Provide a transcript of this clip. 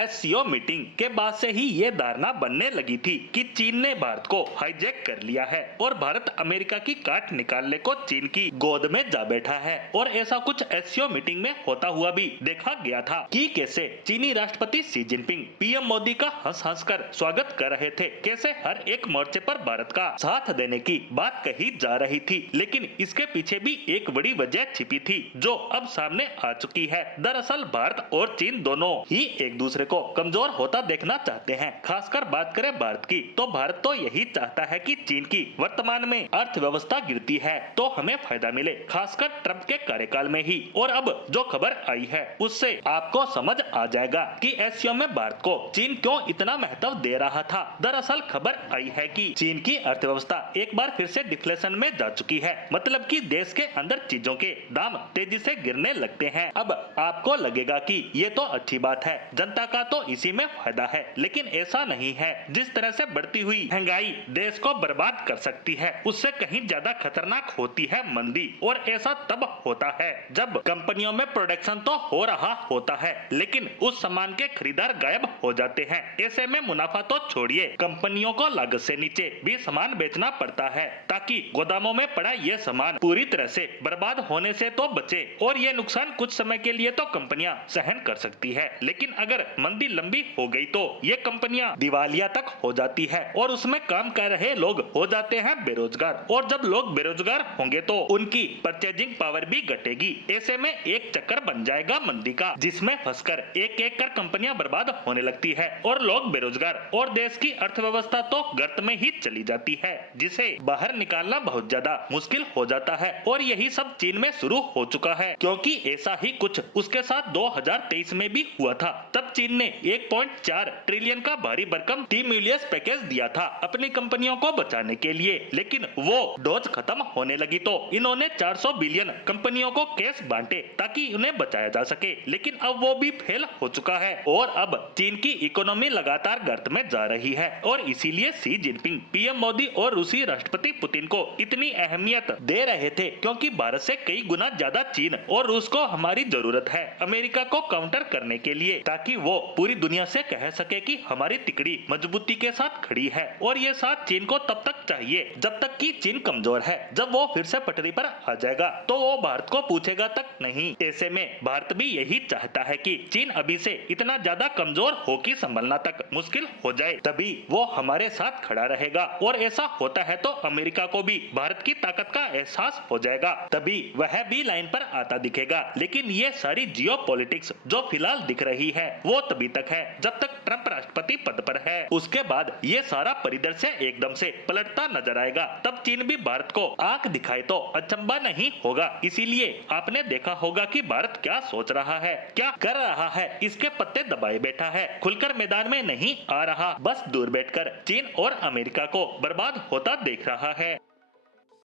SCO meeting के बाद से ही ये धारणा बनने लगी थी कि चीन ने भारत को हाईजैक कर लिया है और भारत अमेरिका की काट निकालने को चीन की गोद में जा बैठा है। और ऐसा कुछ एससीओ मीटिंग में होता हुआ भी देखा गया था कि कैसे चीनी राष्ट्रपति शी जिनपिंग पीएम मोदी का हंस हंस कर स्वागत कर रहे थे, कैसे हर एक मोर्चे पर भारत का साथ देने की बात कही जा रही थी। लेकिन इसके पीछे भी एक बड़ी वजह छिपी थी जो अब सामने आ चुकी है। दरअसल भारत और चीन दोनों ही एक दूसरे को कमजोर होता देखना चाहते हैं। खासकर बात करें भारत की, तो भारत तो यही चाहता है कि चीन की वर्तमान में अर्थव्यवस्था गिरती है तो हमें फायदा मिले, खासकर ट्रंप के कार्यकाल में ही। और अब जो खबर आई है उससे आपको समझ आ जाएगा कि एससीओ में भारत को चीन क्यों इतना महत्व दे रहा था। दरअसल खबर आई है कि चीन की अर्थव्यवस्था एक बार फिर से डिफ्लेशन में जा चुकी है, मतलब कि देश के अंदर चीजों के दाम तेजी से गिरने लगते हैं। अब आपको लगेगा कि ये तो अच्छी बात है, जनता का तो इसी में फायदा है, लेकिन ऐसा नहीं है। जिस तरह से बढ़ती हुई महंगाई देश को बर्बाद कर सकती है, उससे कहीं ज्यादा खतरनाक होती है मंदी। और ऐसा तब होता है जब कंपनियों में प्रोडक्शन तो हो रहा होता है लेकिन उस सामान के खरीदार गायब हो जाते हैं। ऐसे में मुनाफा तो छोड़िए, कंपनियों को लागत से नीचे भी सामान बेचना पड़ता है ताकि गोदामों में पड़ा ये सामान पूरी तरह से बर्बाद होने से तो बचे। और ये नुकसान कुछ समय के लिए तो कंपनियां सहन कर सकती है, लेकिन अगर मंदी लंबी हो गई तो ये कंपनियां दिवालिया तक हो जाती है और उसमें काम कर रहे लोग हो जाते हैं बेरोजगार। और जब लोग बेरोजगार होंगे तो उनकी परचेजिंग पावर भी घटेगी। ऐसे में एक चक्कर बन जाएगा मंदी का, जिसमें फंसकर एक एक कर कंपनियां बर्बाद होने लगती है और लोग बेरोजगार और देश की अर्थव्यवस्था तो गर्त में ही चली जाती है, जिसे बाहर निकालना बहुत ज्यादा मुश्किल हो जाता है। और यही सब चीन में शुरू हो चुका है, क्योंकि ऐसा ही कुछ उसके साथ 2023 में भी हुआ था। तब चीन ने 1.4 ट्रिलियन का भारी भरकम स्टिमुलस पैकेज दिया था अपनी कंपनियों को बचाने के लिए, लेकिन वो डोज खत्म होने लगी तो इन्होंने 400 बिलियन कंपनियों को कैश बांटे ताकि उन्हें बचाया जा सके, लेकिन अब वो भी फेल हो चुका है और अब चीन की इकोनॉमी लगातार गर्त में जा रही है। और इसीलिए शी जिनपिंग पीएम मोदी और रूसी राष्ट्रपति पुतिन को इतनी अहमियत दे रहे थे, क्योंकि भारत से कई गुना ज्यादा चीन और रूस को हमारी जरूरत है अमेरिका को काउंटर करने के लिए, ताकि वो पूरी दुनिया से कह सके कि हमारी तिकड़ी मजबूती के साथ खड़ी है। और ये साथ चीन को तब तक चाहिए जब तक कि चीन कमजोर है। जब वो फिर से पटरी पर आ जाएगा तो वो भारत को पूछेगा तक नहीं। ऐसे में भारत भी यही चाहता है कि चीन अभी से इतना ज्यादा कमजोर हो कि संभलना तक मुश्किल हो जाए, तभी वो हमारे साथ खड़ा रहेगा। और ऐसा होता है तो अमेरिका को भी भारत की ताकत का एहसास हो जाएगा, तभी वह भी लाइन पर आता दिखेगा। लेकिन ये सारी जियोपॉलिटिक्स जो फिलहाल दिख रही है वो तभी तक है जब तक ट्रंप राष्ट्रपति पद पर है। उसके बाद ये सारा परिदृश्य एकदम से पलटता नजर आएगा। तब चीन भी भारत को आंख दिखाए तो अचंभा नहीं होगा। इसीलिए आपने देखा होगा कि भारत क्या सोच रहा है, क्या कर रहा है, इसके पत्ते दबाए बैठा है, खुलकर मैदान में नहीं आ रहा, बस दूर बैठकर चीन और अमेरिका को बर्बाद होता देख रहा है।